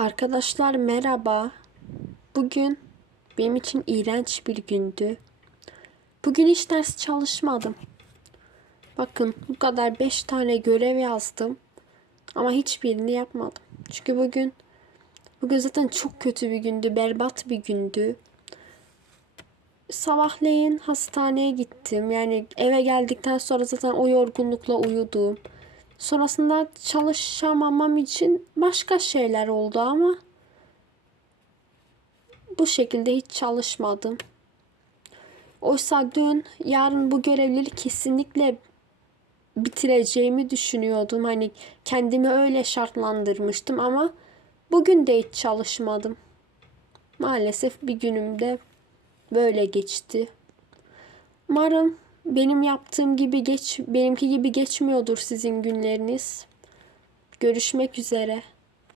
Arkadaşlar merhaba. Bugün benim için iğrenç bir gündü. Bugün hiç ders çalışmadım. Bakın bu kadar 5 tane görev yazdım. Ama hiçbirini yapmadım. Çünkü bugün bugün zaten çok kötü bir gündü, berbat bir gündü. Sabahleyin hastaneye gittim. Yani eve geldikten sonra zaten o yorgunlukla uyudum. Sonrasında çalışamamam için başka şeyler oldu ama bu şekilde hiç çalışmadım. Oysa dün yarın bu görevleri kesinlikle bitireceğimi düşünüyordum. Hani kendimi öyle şartlandırmıştım ama bugün de hiç çalışmadım. Maalesef bir günümde böyle geçti. Umarım benim yaptığım gibi geç benimki gibi geçmiyordur sizin günleriniz. Görüşmek üzere.